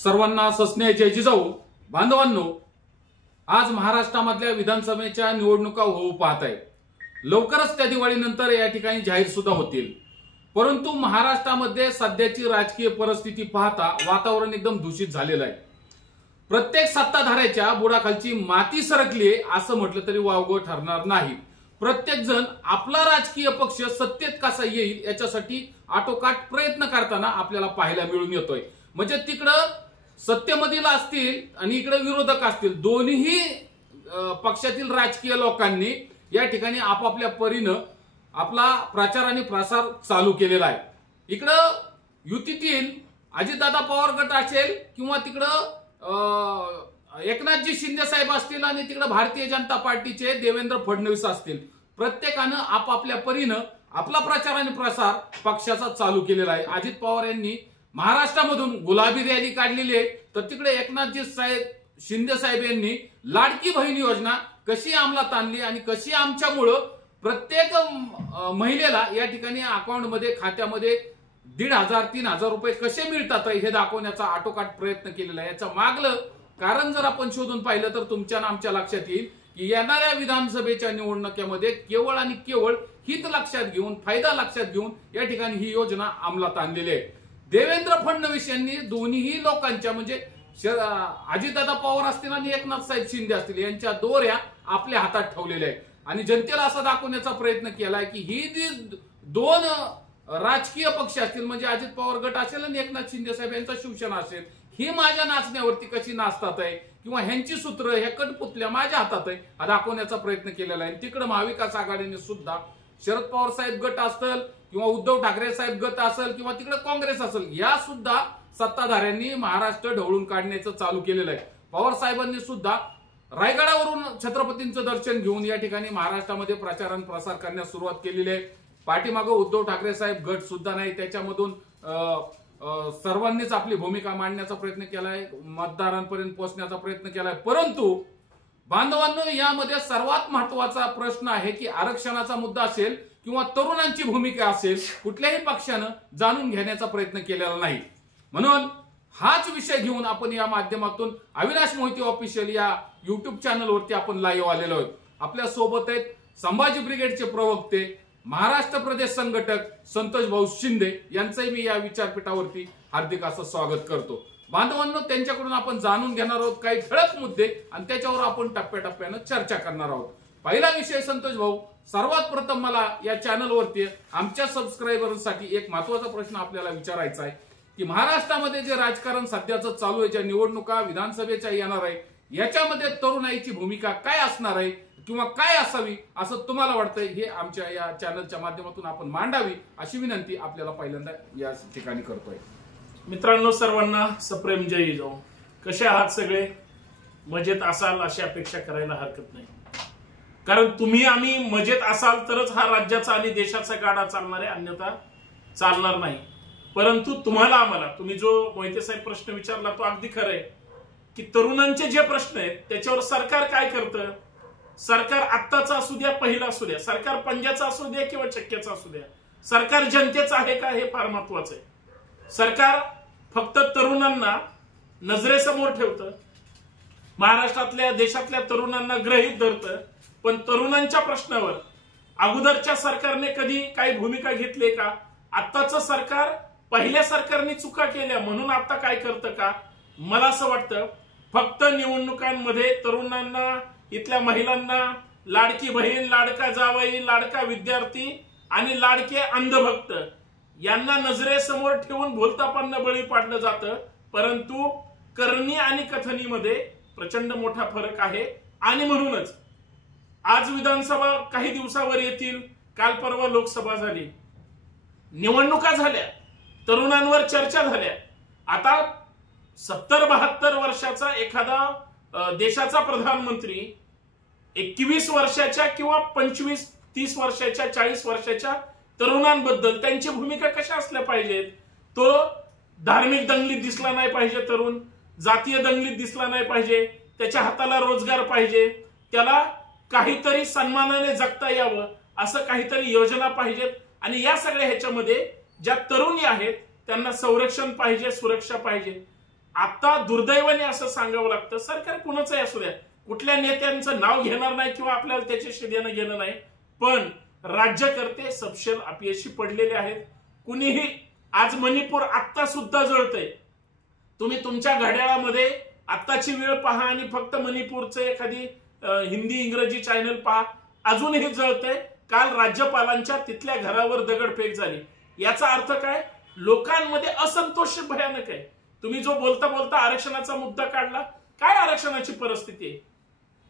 सर्वांना सस्नेहाचे जिजाऊ बांधवांनो, आज महाराष्ट्रामधल्या विधानसभेच्या निवडणुका होऊ पाहत आहेत। लवकरच त्या दिवाळीनंतर या ठिकाणी जाहीर सुद्धा होतील। परंतु महाराष्ट्रामध्ये सध्याची राजकीय परिस्थिती पाहता वातावरण एकदम दूषित झालेलं आहे। प्रत्येक सत्ताधाऱ्याच्या बुडाखालची माती सरकली आहे असं म्हटलं तरी वावगं ठरणार नाही। प्रत्येक जण आपला राजकीय पक्ष सत्तेत कसा येईल याच्यासाठी आटोकाट प्रयत्न करताना आपल्याला पाहायला मिळून येतोय। म्हणजे तिकडं सत्तेमधील असतील आणि इकडे विरोधक असतील, दोन्ही पक्षातील राजकीय लोकांनी या ठिकाणी आपापल्या परीनं आपला प्रचार आणि प्रसार चालू केलेला आहे। इकडं युतीतील अजितदादा पवार गट असेल किंवा तिकडं एकनाथजी शिंदे साहेब असतील आणि तिकडे भारतीय जनता पार्टीचे देवेंद्र फडणवीस असतील, प्रत्येकानं आपापल्या परीनं आपला प्रचार आणि प्रसार पक्षाचा चालू केलेला आहे। अजित पवार यांनी महाराष्ट्रामधून गुलाबी रॅली काढलेली आहे, तर तिकडे एकनाथजी शिंदे साहेब यांनी लाडकी बहीण योजना कशी अंमलात आणली आणि कशी आमच्यामुळं प्रत्येक महिलेला या ठिकाणी अकाउंटमध्ये खात्यामध्ये 1,500-3,000 रुपये कसे मिळतात हे दाखवण्याचा आटोकाट प्रयत्न केलेला आहे। याचं मागलं कारण जर आपण शोधून पाहिलं तर तुमच्या आमच्या लक्षात येईल की येणाऱ्या विधानसभेच्या निवडणुकीमध्ये केवळ आणि केवळ हित लक्षात घेऊन, फायदा लक्षात घेऊन या ठिकाणी ही योजना अंमलात आणलेली आहे। देवेंद्र फडणवीस यांनी दोन्ही लोकांच्या म्हणजे अजितदादा पवार असतील आणि एकनाथ साहेब शिंदे असतील यांच्या दोऱ्या आपल्या हातात ठेवलेल्या आहेत आणि जनतेला असं दाखवण्याचा प्रयत्न केलाय की ही जी दोन राजकीय पक्ष असतील म्हणजे अजित पवार गट असेल आणि एकनाथ शिंदे साहेब यांचा शिवसेना असेल, ही माझ्या नाचण्यावरती कशी नाचतात आहे किंवा ह्यांची सूत्र ह्या कटपुतल्या माझ्या हातात आहे हा दाखवण्याचा प्रयत्न केलेला आहे। तिकडे महाविकास आघाडीने सुद्धा शरद पवार साहेब गट असेल किंवा उद्धव ठाकरे साहेब गट असेल किंवा तिकडे काँग्रेस असेल, या सुद्धा सत्ताधाऱ्यांनी महाराष्ट्र ढवळून काढण्याचं चालू केलेलं आहे। पवार साहेबांनी सुद्धा रायगडावरून छत्रपतींचं दर्शन घेऊन या ठिकाणी महाराष्ट्रामध्ये प्रचार आणि प्रसार करण्यास सुरुवात केलेली आहे। पाठीमागं उद्धव ठाकरे साहेब गट सुद्धा नाही, त्याच्यामधून सर्वांनीच आपली भूमिका मांडण्याचा प्रयत्न केलाय, मतदारांपर्यंत पोहोचण्याचा प्रयत्न केलाय। परंतु बांधवांनो, यामध्ये सर्वात महत्वाचा प्रश्न आहे की आरक्षणाचा मुद्दा असेल किंवा तरुणांची भूमिका असेल, कुठल्याही पक्षानं जाणून घेण्याचा प्रयत्न केलेला नाही। म्हणून हाच विषय घेऊन आपण या माध्यमातून अविनाश मोहिते ऑफिशियल या युट्यूब चॅनलवरती आपण लाईव्ह आलेलो आहोत। आपल्या सोबत आहेत संभाजी ब्रिगेडचे प्रवक्ते, महाराष्ट्र प्रदेश संघटक संतोष भाऊ शिंदे यांचंही मी या विचारपीठावरती हार्दिक असं स्वागत करतो। बांधवांनो, त्यांच्याकडून आपण जाणून घेणार आहोत काही ठळक मुद्दे आणि त्याच्यावर आपण टप्प्याटप्प्यानं चर्चा करणार आहोत। पहिला विषय संतोष भाऊ, सर्वात प्रथम मला या चॅनलवरती आमच्या सबस्क्रायबरसाठी एक महत्वाचा प्रश्न आपल्याला विचारायचा आहे की महाराष्ट्रामध्ये जे राजकारण सध्याचं चालू आहे, ज्या निवडणुका विधानसभेच्या येणार आहे, याच्यामध्ये तरुणाईची भूमिका काय असणार आहे किंवा काय असावी असं तुम्हाला वाटतंय, हे आमच्या या चॅनलच्या माध्यमातून आपण मांडावी अशी विनंती आपल्याला पहिल्यांदा या ठिकाणी करतोय। मित्रांनो, सर्वांना सप्रेम जय जिजाऊ। कसे आहात सगळे? मजेत असाल अशी अपेक्षा करायला हरकत नाही, कारण तुम्ही आम्ही मजेत असाल तरच हा राज्याचा आणि देशाचा गाडा चालणार आहे, अन्यथा चालणार नाही। परंतु तुम्हाला आम्हाला, तुम्ही जो मोहिते साहेब प्रश्न विचारला तो अगदी खरं आहे की तरुणांचे जे प्रश्न आहेत त्याच्यावर सरकार काय करतं, सरकार आत्ताचा असू द्या पहिला असू द्या, सरकार पंजाचा असू द्या किंवा चक्क्याचा असू द्या, सरकार जनतेचं आहे का हे फार महत्वाचं आहे। सरकार फक्त तरुणांना नजरेसमोर ठेवतं, महाराष्ट्रातल्या देशातल्या तरुणांना गृहीत धरतं, पण तरुणांच्या प्रश्नावर अगोदरच्या सरकारने कधी काही भूमिका घेतली का? आत्ताचं सरकार पहिल्या सरकारने चुका केल्या म्हणून आता काय करतं का? मला असं वाटतं फक्त निवडणुकांमध्ये तरुणांना, इथल्या महिलांना लाडकी बहीण, लाडका जावई, लाडका विद्यार्थी आणि लाडके अंधभक्त यांना नजरेसमोर ठेवून भोलतापांना बळी पाडलं जातं, परंतु करणी आणि कथनीमध्ये प्रचंड मोठा फरक आहे। आणि म्हणूनच आज विधानसभा काही दिवसावर येतील, काल परवा लोकसभा झाली, निवडणुका झाल्या, तरुणांवर चर्चा झाल्या। आता 70-72 वर्षाचा एखादा देशाचा प्रधानमंत्री 21 वर्षाच्या किंवा 25-30 वर्षाच्या 40 वर्षाच्या तरुणांबद्दल त्यांची भूमिका कशा असल्या पाहिजेत? तो धार्मिक दंगलीत दिसला नाही पाहिजे, तरुण जातीय दंगलीत दिसला नाही पाहिजे, त्याच्या हाताला रोजगार पाहिजे, त्याला काहीतरी सन्मानाने जगता यावं असं काहीतरी योजना पाहिजेत। आणि या सगळ्या ह्याच्यामध्ये ज्या तरुणी आहेत त्यांना संरक्षण पाहिजे, सुरक्षा पाहिजे। आता दुर्दैवाने असं सांगावं लागतं, सरकार कुणाचंही असू द्या, कुठल्या नेत्यांचं नाव घेणार नाही किंवा आपल्याला त्याच्याशी देणं घेणं नाही, पण राज्यकर्ते सपशेल अपयशी पडलेले आहेत. कुणीही आज मणिपूर आत्ता सुद्धा जळतंय. तुम्ही तुमच्या घड्याळामध्ये आत्ताची वेळ पहा आणि फक्त मणिपूरचे एखादी हिंदी इंग्रजी चॅनल पहा, अजूनही जळतंय. काल राज्यपालांच्या तिथल्या घरावर दगडफेक झाली. याचा अर्थ काय? लोकांमध्ये असंतोष भयानक आहे. तुम्ही जो बोलता बोलता आरक्षणाचा मुद्दा काढला, काय आरक्षणाची परिस्थिती आहे?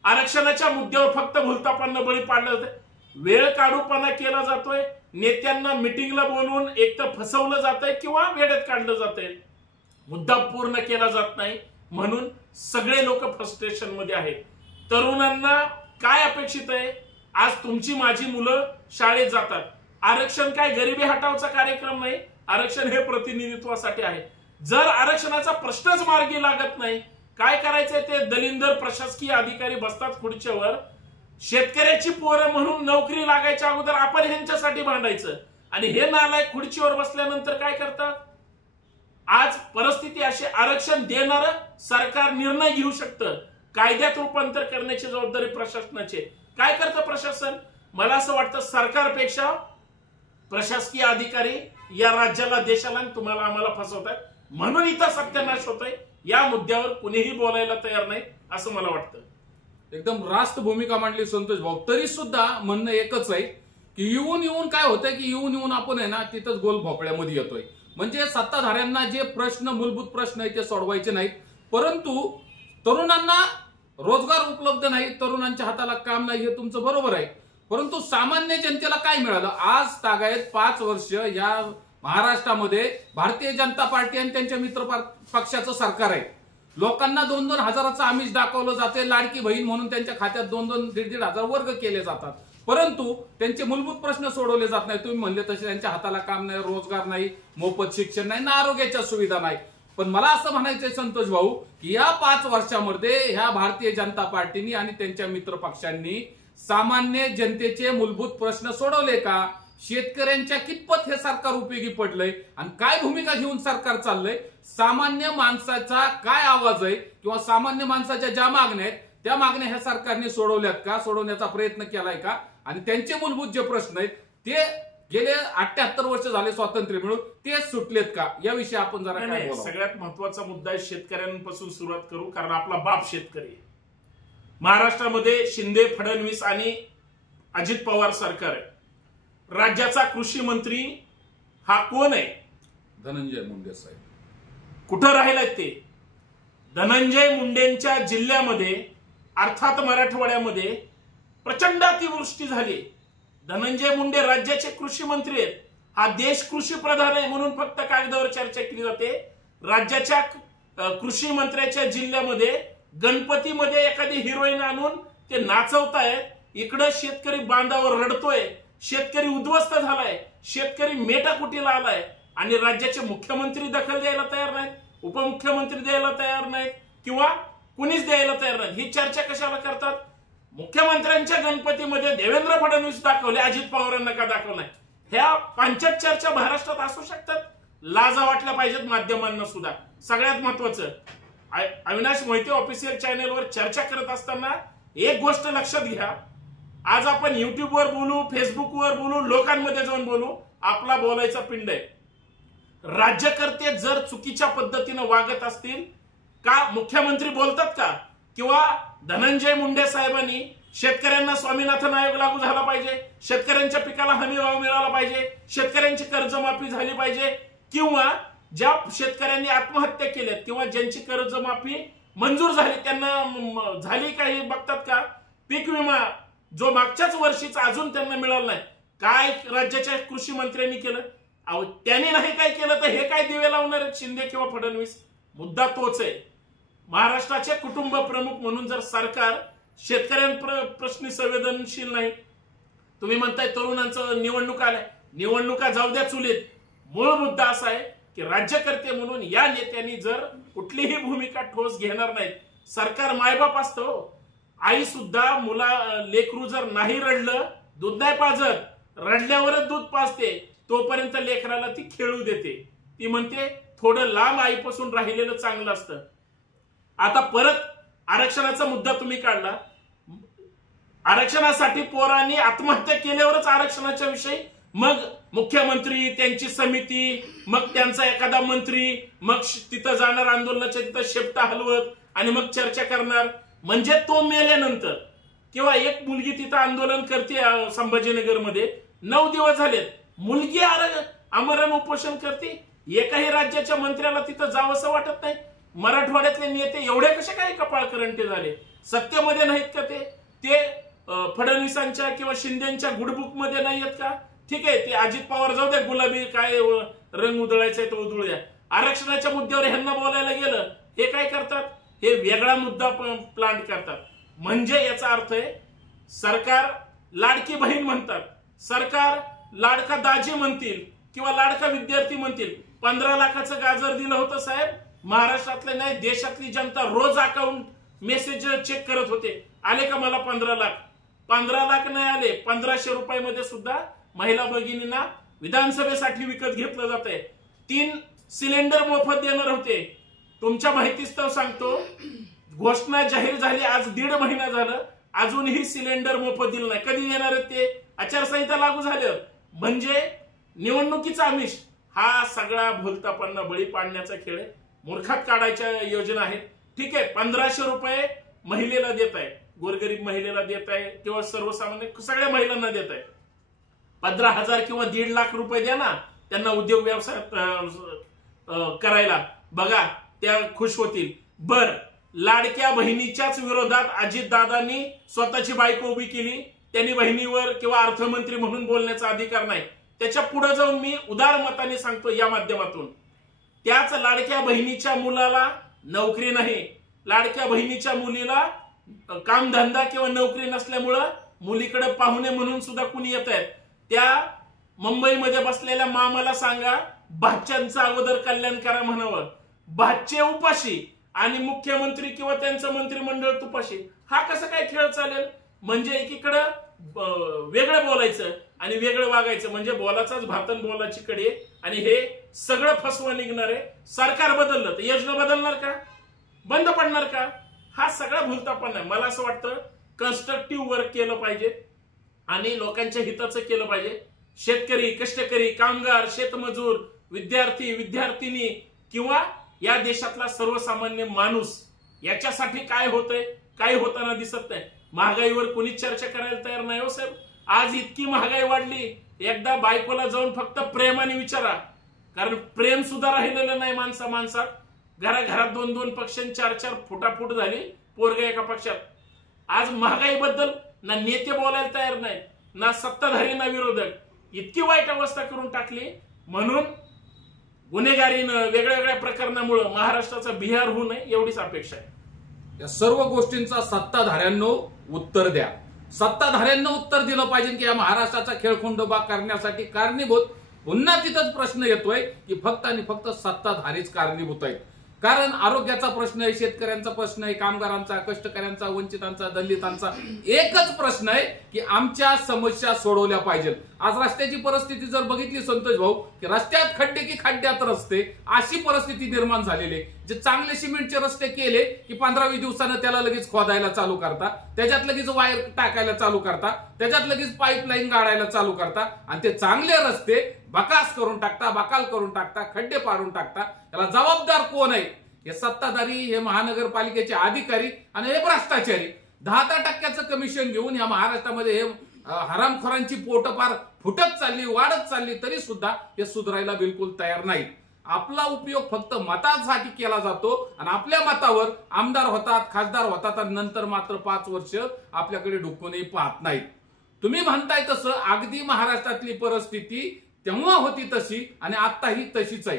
आरक्षणाच्या मुद्द्यावर फक्त भुलतापांना बळी पाडलं जातं, वेळ काढूपणा केला जातोय, नेत्यांना मिटिंगला बोलवून एक तर फसवलं जातंय किंवा वेड्यात काढलं जातंय, मुद्दा पूर्ण केला जात नाही. म्हणून सगळे लोक फ्रस्ट्रेशन मध्ये आहेत. तरुणांना काय अपेक्षित आहे? आज तुमची माझी मुलं शाळेत जातात. आरक्षण काय गरिबी हटावचा कार्यक्रम नाही, आरक्षण हे प्रतिनिधित्वासाठी आहे. जर आरक्षणाचा प्रश्नच मार्गी लागत नाही, काय करायचंय? ते दलिंदर प्रशासकीय अधिकारी बसतात खुर्चीवर, शेतकऱ्याची पोरं म्हणून नोकरी लागायच्या अगोदर आपण ह्यांच्यासाठी भांडायचं, आणि हे नालायक खुर्चीवर बसल्यानंतर काय करतात? आज परिस्थिती अशी, आरक्षण देणार सरकार निर्णय घेऊ शकतं, कायद्यात रूपांतर करण्याची जबाबदारी प्रशासनाची. काय करतं प्रशासन? मला असं वाटतं सरकारपेक्षा प्रशासकीय अधिकारी या राज्याला, देशाला आणि तुम्हाला आम्हाला फसवतात. म्हणून इथं सत्यानाश होतोय. या मुद्द्यावर कुणीही बोलायला तयार नाही असं मला वाटतं. एकदम रास्त भूमिका मांडली संतोष भाऊ. तरी सुद्धा म्हणणं एकच आहे की येऊन काय होतंय की येऊन आपण आहे ना तिथंच गोल भोपळ्यामध्ये येतोय. म्हणजे सत्ताधाऱ्यांना जे प्रश्न, मूलभूत प्रश्न आहे ते सोडवायचे नाहीत, परंतु तरुणांना रोजगार उपलब्ध नाही, तरुणांच्या हाताला काम नाही, हे तुमचं बरोबर आहे. परंतु सामान्य जनतेला काय मिळालं? आज तागायत 5 वर्ष या महाराष्ट्रामध्ये भारतीय जनता पार्टी आणि त्यांच्या मित्र पक्षाचं सरकार आहे. लोकांना 2-2 हजाराचं आमिष दाखवलं जाते, लाडकी बहीण म्हणून त्यांच्या खात्यात 2-2, 1.5 हजार वर्ग केले जातात, परंतु त्यांचे मूलभूत प्रश्न सोडवले जात नाही. तुम्ही म्हणले तसे त्यांच्या हाताला काम नाही, रोजगार नाही, मोफत शिक्षण नाही, ना आरोग्याच्या सुविधा नाही. पण मला असं म्हणायचंय संतोष भाऊ की या 5 वर्षामध्ये ह्या भारतीय जनता पार्टीनी आणि त्यांच्या मित्र पक्षांनी सामान्य जनतेचे मूलभूत प्रश्न सोडवले का? शेतकऱ्यांच्या कितपत हे सरकार उपयोगी पडलंय आणि काय भूमिका घेऊन सरकार चाललंय? सामान्य माणसाचा काय आवाज आहे किंवा सामान्य माणसाच्या ज्या मागण्या आहेत त्या मागण्या ह्या सरकारने सोडवल्यात का? सोडवण्याचा प्रयत्न केलाय का? आणि त्यांचे मूलभूत जे प्रश्न आहेत ते गेले 78 वर्ष झाले स्वातंत्र्य मिळून ते सुटलेत का? याविषयी आपण जरा काय बोलावं. सगळ्यात महत्वाचा मुद्दा आहे, शेतकऱ्यांपासून सुरुवात करू, कारण आपला बाप शेतकरी आहे. महाराष्ट्रामध्ये शिंदे, फडणवीस आणि अजित पवार सरकार आहे. राज्याचा कृषी मंत्री हा कोण आहे? धनंजय मुंडे साहेब. कुठं राहिलाय ते? धनंजय मुंडेंच्या जिल्ह्यामध्ये अर्थात मराठवाड्यामध्ये प्रचंड अतिवृष्टी झाली. धनंजय मुंडे राज्याचे कृषी मंत्री आहेत. हा देश कृषी प्रधान आहे म्हणून फक्त कागदावर चर्चा केली जाते. राज्याच्या कृषी मंत्र्याच्या जिल्ह्यामध्ये गणपतीमध्ये एखादी हिरोईन आणून ते नाचवतायत. इकडं शेतकरी बांधावर रडतोय, शेतकरी उद्ध्वस्त झालाय, शेतकरी मेटाकुटीला आलाय आणि राज्याचे मुख्यमंत्री दखल द्यायला तयार नाहीत, उपमुख्यमंत्री द्यायला तयार नाहीत किंवा कुणीच द्यायला तयार नाहीत. ही चर्चा कशाला करतात? मुख्यमंत्र्यांच्या गणपतीमध्ये देवेंद्र फडणवीस दाखवले, अजित पवारांना का दाखवलं नाही? ह्या पांचट चर्चा महाराष्ट्रात असू शकतात? लाजा वाटल्या पाहिजेत माध्यमांना सुद्धा. सगळ्यात महत्वाचं, अविनाश मोहिते ऑफिशियल चॅनलवर चर्चा करत असताना एक गोष्ट लक्षात घ्या. आज आपण युट्यूबवर बोलू, फेसबुकवर बोलू, लोकांमध्ये जाऊन बोलू, आपला बोलायचा पिंड आहे. राज्यकर्ते जर चुकीच्या पद्धतीने वागत असतील का मुख्यमंत्री बोलतात का? किंवा धनंजय मुंडे साहेबांनी शेतकऱ्यांना स्वामीनाथन आयोग लागू झाला पाहिजे, शेतकऱ्यांच्या पिकाला हमी भाव मिळाला पाहिजे, शेतकऱ्यांची कर्जमाफी झाली पाहिजे, किंवा ज्या शेतकऱ्यांनी आत्महत्या केल्यात किंवा ज्यांची कर्जमाफी मंजूर झाली त्यांना झाली का हे बघतात का? पीक विमा जो मागच्याच वर्षीचा अजून त्यांना मिळाला नाही, काय राज्याच्या कृषी मंत्र्यांनी केलं? अहो त्यांनी नाही काय केलं तर हे काय दिवे लावणार आहेत शिंदे किंवा फडणवीस? मुद्दा तोच आहे. महाराष्ट्राचे कुटुंब प्रमुख म्हणून जर सरकार शेतकऱ्यांप्रश्नी संवेदनशील नाही, तुम्ही म्हणताय तरुणांचं निवडणुका आल्या, निवडणुका जाऊ द्या चुलीत. मूळ मुद्दा असा आहे की राज्यकर्ते म्हणून या नेत्यांनी जर कुठलीही भूमिका ठोस घेणार नाहीत, सरकार मायबाप असतो. आई सुद्धा लेकरू जर नाही रडलं, दूध नाही पाजत, रडल्यावरच दूध पाजते, तोपर्यंत लेकराला ती खेळू देते. ती म्हणते थोडं लांब आईपासून राहिलेलं चांगलं असतं. आता परत आरक्षणाचा मुद्दा तुम्ही काढला. आरक्षणासाठी पोरांनी आत्महत्या केल्यावरच आरक्षणाच्या विषयी मग मुख्यमंत्री, त्यांची समिती, मग त्यांचा एखादा मंत्री, मग तिथं जाणार आंदोलनाच्या तिथं शेपटा हलवत आणि मग चर्चा करणार. म्हणजे तो मेल्यानंतर किंवा एक मुलगी तिथं आंदोलन करते संभाजीनगरमध्ये 9 दिवस झालेत, मुलगी आमरण उपोषण करते. एकाही राज्याच्या मंत्र्याला तिथं जावंसं वाटत नाही. मराठवाड्यातले नेते एवढे कसे काही कपाळकरंटे झाले? सत्तेमध्ये नाहीत का ते फडणवीसांच्या किंवा शिंदेच्या गुडबुक मध्ये नाही आहेत का? ठीक आहे, ते अजित पवार जाऊ द्या, गुलाबी काय रंग उधळायचा तो उधळू द्या. आरक्षणाच्या मुद्द्यावर ह्यांना बोलायला गेलं, हे काय करतात? हे वेगळा मुद्दा प्लांट करतात. म्हणजे याचा अर्थ आहे सरकार लाडकी बहीण म्हणतात, सरकार लाडका दाजी म्हणतील किंवा लाडका विद्यार्थी म्हणतील. 15 लाखाचं गाजर दिलं होतं साहेब, महाराष्ट्रातले नाही देशातली जनता रोज अकाउंट मेसेज चेक करत होते. आले का मला 15 लाख? 15 लाख नाही आले, 1500 रुपयामध्ये सुद्धा महिला भगिनींना विधानसभेसाठी विकत घेतलं जात आहे. 3 सिलेंडर मोफत देणार होते. तुमच्या माहितीस्तव सांगतो, घोषणा जाहीर झाली, आज 1.5 महिना झालं, अजूनही सिलेंडर मोफत दिलं नाही. कधी देणार आहेत ते? आचारसंहिता लागू झाल्यावर. म्हणजे निवडणुकीचा आमिष हा सगळा भुलतापणा बळी पाडण्याचा खेळ आहे. मूर्खात काढायच्या योजना आहेत. ठीक आहे, 1500 रुपये महिलेला देत आहे, गोरगरीब महिलेला देत आहे किंवा सर्वसामान्य सगळ्या महिलांना देत आहे. 15,000 किंवा 1.5 लाख रुपये द्या ना त्यांना उद्योग व्यवसाय करायला, बघा त्या खुश होतील. बर, लाडक्या बहिणीच्याच विरोधात अजितदादांनी स्वतःची बायको उभी केली. त्यांनी बहिणीवर किंवा अर्थमंत्री म्हणून बोलण्याचा अधिकार नाही. त्याच्या पुढे जाऊन मी उदार मताने सांगतो या माध्यमातून, त्याच लाडक्या बहिणीच्या मुलाला नोकरी नाही, लाडक्या बहिणीच्या मुलीला कामधंदा किंवा नोकरी नसल्यामुळं मुलीकडे पाहुणे म्हणून सुद्धा कुणी येत आहेत. त्या मुंबईमध्ये बसलेल्या मामाला सांगा भाच्यांचं अगोदर कल्याण करा म्हणावं. भाचे उपाशी आणि मुख्यमंत्री किंवा त्यांचं मंत्रिमंडळ तुपाशी. हा कसा काय खेळ चालेल? म्हणजे एकीकडं वेगळं बोलायचं आणि वेगळं वागायचं. म्हणजे बोलाचाच भातन बोलाची कडे आणि हे सगळं फसवं निघणार आहे. सरकार बदललं तर योजना बदलणार का? बंद पडणार का? हा सगळा भुलतापणा आहे. मला असं वाटतं कन्स्ट्रक्टिव्ह वर्क केलं पाहिजे आणि लोकांच्या हिताचं केलं पाहिजे. शेतकरी, कष्टकरी, कामगार, शेतमजूर, विद्यार्थी, विद्यार्थिनी किंवा या देशातला सर्वसामान्य माणूस याच्यासाठी काय होतंय, काही होताना दिसत नाही. महागाईवर कोणीच चर्चा करायला तयार नाही हो साहेब. आज इतकी महागाई वाढली, एकदा बायकोला जाऊन फक्त प्रेमाने विचारा, कारण प्रेम सुद्धा राहिलेलं नाही माणसात. घराघरात 2-2 पक्ष, 4-4 फुटाफूट झाली, पोरगा एका पक्षात. आज महागाईबद्दल ना नेते बोलायला तयार नाही, ना सत्ताधारी ना विरोधक. इतकी वाईट अवस्था करून टाकली. म्हणून गुन्हेगारीनं वेगळ्या वेगळ्या प्रकरणामुळे महाराष्ट्राचा बिहार होऊ नये एवढीच अपेक्षा आहे. या सर्व गोष्टींचा सत्ताधाऱ्यांनो उत्तर द्या. सत्ताधाऱ्यांना उत्तर दिलं पाहिजे की या महाराष्ट्राचा खेळखंडोबा करण्यासाठी कारणीभूत. पुन्हा तिथंच प्रश्न येतोय की फक्त आणि फक्त सत्ताधारीच कारणीभूत आहेत. कारण आरोग्याचा प्रश्न आहे, शेतकऱ्यांचा प्रश्न आहे, कामगारांचा, कष्टकऱ्यांचा, वंचितांचा, दलितांचा. एकच प्रश्न आहे की आमच्या समस्या सोडवल्या पाहिजेत. आज रस्त्याची परिस्थिती जर बघितली संतोष भाऊ, की रस्त्यात खड्डे की खड्ड्यात रस्ते, अशी परिस्थिती निर्माण झालेली आहे. जे चांगले सिमेंटचे रस्ते केले की 15-20 दिवसानं त्याला लगेच खोदायला चालू करता, त्याच्यात लगेच वायर टाकायला चालू करता, त्याच्यात लगेच पाईपलाईन गाडायला चालू करता आणि ते चांगले रस्ते बकास करून टाकता, बकाल करून टाकता, खड्डे पाडून टाकता. याला जबाबदार कोण आहे? हे सत्ताधारी, हे महानगरपालिकेचे अधिकारी आणि हे भ्रष्टाचारी. 10% कमिशन घेऊन या महाराष्ट्रामध्ये हे हरामखोरांची पोट फार फुटत चालली, वाढत चालली, तरी सुद्धा हे सुधारायला बिलकुल तयार नाहीत. आपला उपयोग फक्त मतासाठी केला जातो आणि आपल्या मतावर आमदार होतात, खासदार होतात आणि नंतर मात्र 5 वर्ष आपल्याकडे डुक्कूनही पाहत नाहीत. तुम्ही म्हणताय तसं अगदी महाराष्ट्रातली परिस्थिती तेव्हा होती तशी आणि आताही तशीच आहे.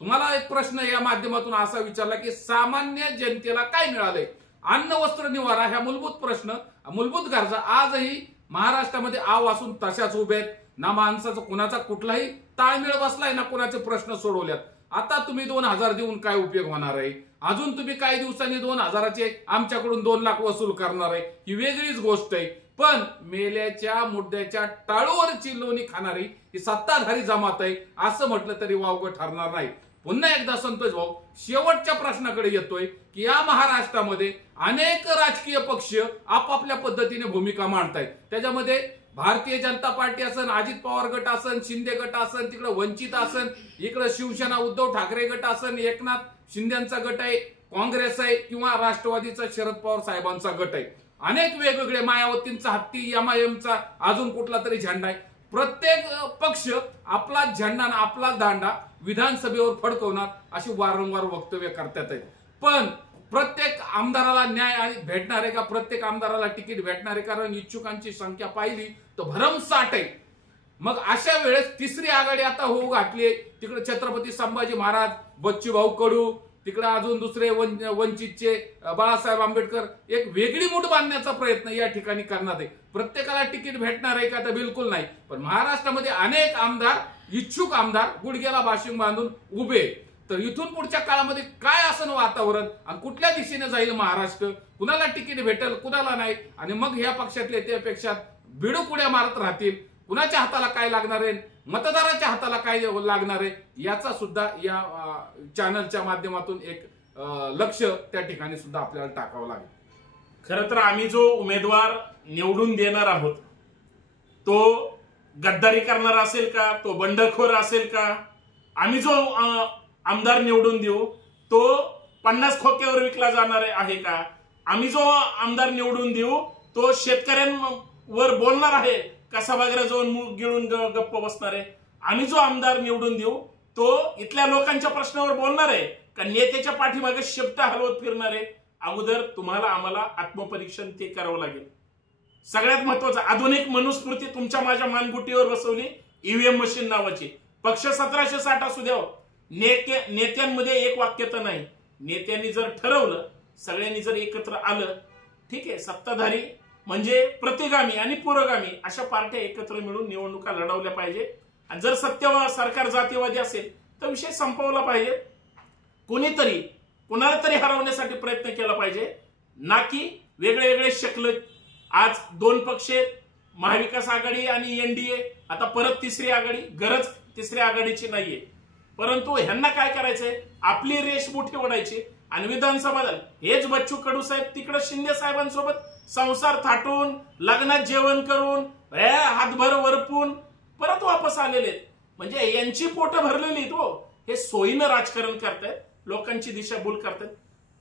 तुम्हाला एक प्रश्न या माध्यमातून असा विचारला की सामान्य जनतेला काय मिळालंय? अन्न, वस्त्र, निवारा ह्या मूलभूत प्रश्न, मूलभूत गरजा आजही महाराष्ट्रामध्ये आव असून तशाच उभ्या आहेत. ना माणसाचा कुणाचा कुठलाही ताळमेळ बसलाय, ना कुणाचे प्रश्न सोडवल्यात. आता तुम्ही 2,000 देऊन काय उपयोग होणार आहे? अजून तुम्ही काही दिवसांनी 2,000चे आमच्याकडून 2 लाख वसूल करणार आहे, ही वेगळीच गोष्ट आहे. पण मेल्याच्या मुद्द्याच्या टाळूवरची लोणी खाणारी ही सत्ताधारी जमात आहे असं म्हटलं तरी वावगं ठरणार नाही. पुन्हा एकदा संतोष भाऊ शेवटच्या प्रश्नाकडे येतोय की या महाराष्ट्रामध्ये अनेक राजकीय पक्ष आपापल्या पद्धतीने भूमिका मांडतायत. त्याच्यामध्ये भारतीय जनता पार्टी असन, अजित पवार गट असन, शिंदे गट असन, तिकडे वंचित असन, इकडे शिवसेना उद्धव ठाकरे गट असन, एकनाथ शिंदेचा गट आहे, काँग्रेस आहे किंवा राष्ट्रवादीचा शरद पवार साहेबांचा गट आहे. अनेक वेगवेगळे मायावतींचा हत्ती, एमआयएमचा अजून कुठला तरी झेंडा आहे. प्रत्येक पक्ष आपला झेंडा आणि आपला दांडा विधानसभेवर फडकवणार अशी वारंवार वक्तव्य करतात आहेत. पण प्रत्येक आमदाराला न्याय आणि भेटणार आहे का? प्रत्येक आमदाराला तिकीट भेटणार आहे? कारण इच्छुकांची संख्या पाहिली तर भरमसाठ आहे. मग अशा वेळेस तिसरी आघाडी आता होऊ घातली. तिकडे छत्रपती संभाजी महाराज, बच्चूभाऊ कडू, तिकडे अजून दुसरे वंचितचे बाळासाहेब आंबेडकर एक वेगळी मूठ बांधण्याचा प्रयत्न या ठिकाणी करणार आहे. प्रत्येकाला तिकीट भेटणार आहे का? तर बिलकुल नाही. पण महाराष्ट्रामध्ये अनेक आमदार, इच्छुक आमदार गुडघ्याला बाशिंग बांधून उभे. तर इथून पुढच्या काळामध्ये काय असं वातावरण आणि कुठल्या दिशेने जाईल महाराष्ट्र, कुणाला तिकीट भेटेल, कुणाला नाही, आणि मग ह्या पक्षातले त्यापेक्षा बिडूकुड्या मारत राहतील. कुणाच्या हाताला काय लागणार आहे, मतदाराच्या हाताला काय लागणार आहे, याचा सुद्धा या चॅनलच्या माध्यमातून एक लक्ष त्या ठिकाणी सुद्धा आपल्याला टाकावं लागेल. खरं तर आम्ही जो उमेदवार निवडून देणार आहोत तो गद्दारी करणारा असेल का, तो बंडखोर असेल का? आम्ही जो आमदार निवडून देऊ तो 50 खोक्यावर विकला जाणार आहे का? आम्ही जो आमदार निवडून देऊ तो शेतकऱ्यांवर बोलणार आहे का सभागृहात जाऊन मूग गिळून गप्प बसणार आहे? आम्ही जो आमदार निवडून देऊ तो इथल्या लोकांच्या प्रश्नावर बोलणार आहे का नेत्याच्या पाठीमागे शेपटा हलवत फिरणार आहे? अगोदर तुम्हाला आम्हाला आत्मपरीक्षण ते करावं लागेल. सगळ्यात महत्वाचं, आधुनिक मनुस्मृती तुमच्या माझ्या मानगुटीवर बसवली, ईव्हीएम मशीन नावाची. पक्ष 1760 असू द्या, नेत्यांमध्ये एक वाक्य तर नाही. नेत्यांनी जर ठरवलं, सगळ्यांनी जर एकत्र आलं, ठीक आहे, सत्ताधारी म्हणजे प्रतिगामी आणि पुरोगामी अशा पार्ट्या एकत्र मिळून निवडणुका लढवल्या पाहिजे. आणि जर सत्य सरकार जातीवादी असेल तर विषय संपवला पाहिजे. कोणीतरी कुणाला तरी हरवण्यासाठी प्रयत्न केला पाहिजे, ना की वेगळे वेगळे शकल. आज 2 पक्ष आहेत, महाविकास आघाडी आणि एनडीए. आता परत तिसरी आघाडी. गरज तिसऱ्या आघाडीची नाहीये, परंतु ह्यांना काय करायचंय, आपली रेष मोठी ओढायची. आणि विधानसभा हेच बच्चू कडू साहेब तिकडे शिंदे साहेबांसोबत संसार थाटून, लग्नात जेवण करून, हातभर वरपून परत वापस आलेले आहेत. म्हणजे यांची पोट भरलेली तो हे सोयीनं राजकारण करतायत, लोकांची दिशाभूल करतायत.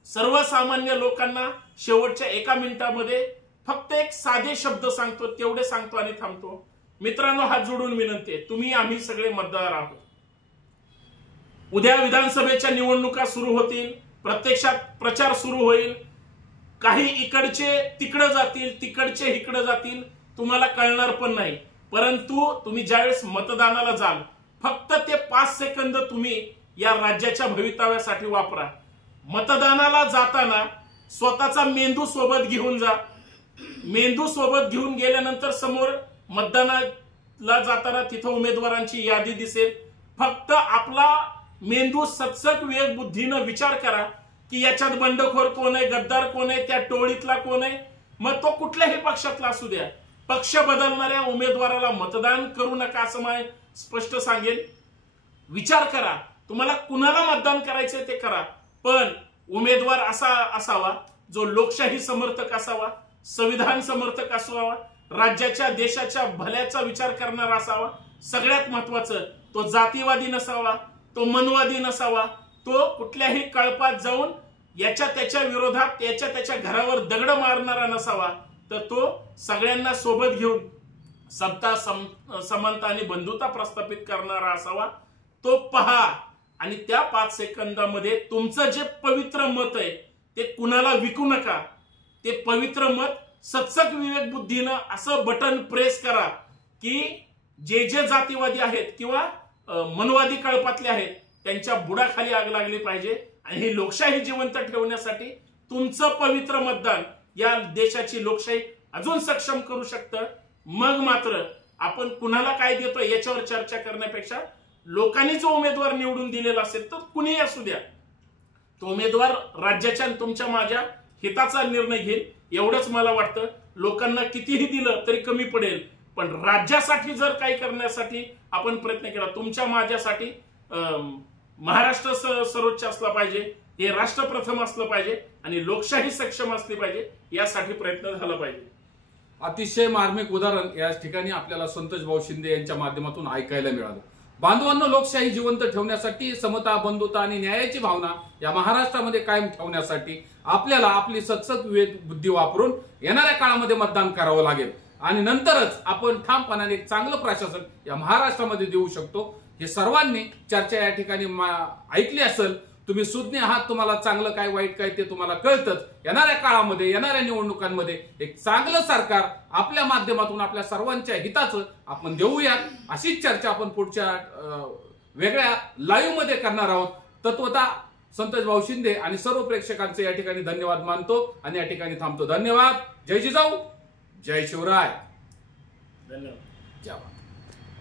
सर्वसामान्य लोकांना शेवटच्या 1 मिनिटामध्ये फक्त एक साधे शब्द सांगतो, तेवढे सांगतो आणि थांबतो. मित्रांनो, हात जोडून विनंती आहे, तुम्ही आम्ही सगळे मतदार आहोत. उद्या विधानसभेच्या निवडणुका सुरू होतील, प्रत्यक्षात प्रचार सुरू होईल. काही इकडचे तिकडे जातील, तिकडचे इकडे जातील, तुम्हाला कळणार पण नाही. परंतु तुम्ही ज्यावेळेस मतदानाला जाल, फक्त ते 5 सेकंद तुम्ही या राज्याच्या भवितव्यासाठी वापरा. मतदानाला जाताना स्वतःचा मेंदू सोबत घेऊन जा. मेंदू सोबत घेऊन गेल्यानंतर समोर मतदानाला जाताना तिथं उमेदवारांची यादी दिसेल. फक्त आपला मेंदू सत्सक विवेक बुद्धीनं विचार करा की याच्यात बंडखोर कोण आहे, गद्दार कोण आहे, त्या टोळीतला कोण आहे. मग तो कुठल्याही पक्षातला असू द्या, पक्ष बदलणाऱ्या उमेदवाराला मतदान करू नका असं मी स्पष्ट सांगेन. विचार करा, तुम्हाला कुणाला मतदान करायचंय ते करा, पण उमेदवार असा असावा जो लोकशाही समर्थक असावा, संविधान समर्थक असावा, राज्याच्या देशाच्या भल्याचा विचार करणारा असावा. सगळ्यात महत्वाचं, तो जातीवादी नसावा, तो मनवादी नसावा, तो कुठल्याही कळपात जाऊन याच्या त्याच्या विरोधात याच्या त्याच्या घरावर दगड मारणारा नसावा. तर तो सगळ्यांना सोबत घेऊन समता, समानता आणि बंधुता प्रस्थापित करणारा असावा. तो पहा आणि त्या 5 सेकंदामध्ये तुमचं जे पवित्र मत आहे ते कुणाला विकू नका. ते पवित्र मत सत्सक विवेक बुद्धीनं असं बटन प्रेस करा की जे जे जातीवादी आहेत किंवा मनवादी कळपातले आहेत त्यांच्या बुडाखाली आग लागली पाहिजे. आणि ही लोकशाही जिवंत ठेवण्यासाठी तुमचं पवित्र मतदान या देशाची लोकशाही अजून सक्षम करू शकतं. मग मात्र आपण कुणाला काय देतोय याच्यावर चर्चा करण्यापेक्षा लोकांनी जो उमेदवार निवडून दिलेला असेल तर कुणीही असू द्या, तो उमेदवार राज्याच्या आणि तुमच्या माझ्या हिताचा निर्णय घेईल एवढंच मला वाटतं. लोकांना कितीही दिलं तरी कमी पडेल, पण राज्यासाठी जर काही करण्यासाठी आपण प्रयत्न केला, तुमच्या माझ्यासाठी महाराष्ट्र सर्वोच्च असला पाहिजे, हे राष्ट्र प्रथम असलं पाहिजे आणि लोकशाही सक्षम असली पाहिजे, यासाठी प्रयत्न झाला पाहिजे. अतिशय मार्मिक उदाहरण या ठिकाणी आपल्याला संतोष भाऊ शिंदे यांच्या माध्यमातून ऐकायला मिळालं. बांधवांनो, लोकशाही जिवंत ठेवण्यासाठी, समता, बंधुता आणि न्यायाची भावना या महाराष्ट्रामध्ये कायम ठेवण्यासाठी आपल्याला आपली सतसत विवेक बुद्धी वापरून येणाऱ्या काळामध्ये मतदान करावं लागेल आणि नंतरच आपण ठामपणाने एक चांगलं प्रशासन या महाराष्ट्रामध्ये देऊ शकतो. हे सर्वांनी चर्चा या ठिकाणी ऐकली असेल. तुम्ही सुज्ञ आहात, तुम्हाला चांगलं काय वाईट काय ते तुम्हाला कळतंच. येणाऱ्या काळामध्ये, येणाऱ्या निवडणुकांमध्ये एक चांगलं सरकार आपल्या माध्यमातून आपल्या सर्वांच्या हिताचं आपण देऊयात. अशीच चर्चा आपण पुढच्या वेगळ्या लाईव्ह मध्ये करणार आहोत. तत्वतः संतोष भाऊ शिंदे आणि सर्व प्रेक्षकांचे या ठिकाणी धन्यवाद मानतो आणि या ठिकाणी थांबतो. धन्यवाद. जय जिजाऊ, जय शिवराय, धन्यवाद. जय.